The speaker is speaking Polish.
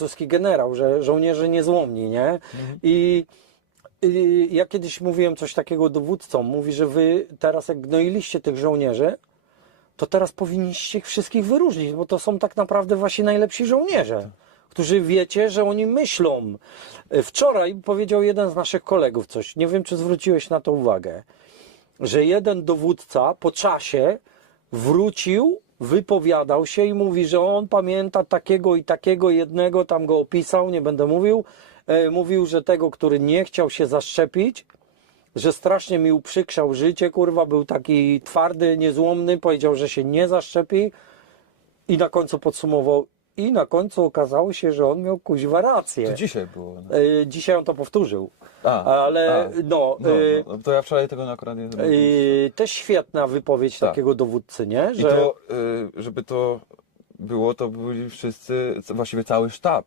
francuski generał, że żołnierze niezłomni, nie? I y, ja kiedyś mówiłem coś takiego dowódcom, mówi, że wy teraz jak gnoiliście tych żołnierzy, to teraz powinniście ich wszystkich wyróżnić, bo to są tak naprawdę wasi najlepsi żołnierze, którzy wiecie, że oni myślą. Wczoraj powiedział jeden z naszych kolegów coś, nie wiem czy zwróciłeś na to uwagę, że jeden dowódca po czasie wrócił, wypowiadał się i mówi, że on pamięta takiego i takiego jednego, tam go opisał, nie będę mówił, e, mówił, że tego, który nie chciał się zaszczepić, że strasznie mi uprzykrzał życie, kurwa, był taki twardy, niezłomny, powiedział, że się nie zaszczepi i na końcu podsumował i na końcu okazało się, że on miał kuźwa rację. To dzisiaj było. No. E, Dzisiaj on to powtórzył, A, ale a. no, No, e, no, to ja wczoraj tego akurat nie zrobiłem. Yy, też świetna wypowiedź Tak. takiego dowódcy, nie? I to, y, żeby to było, to byli wszyscy, właściwie cały sztab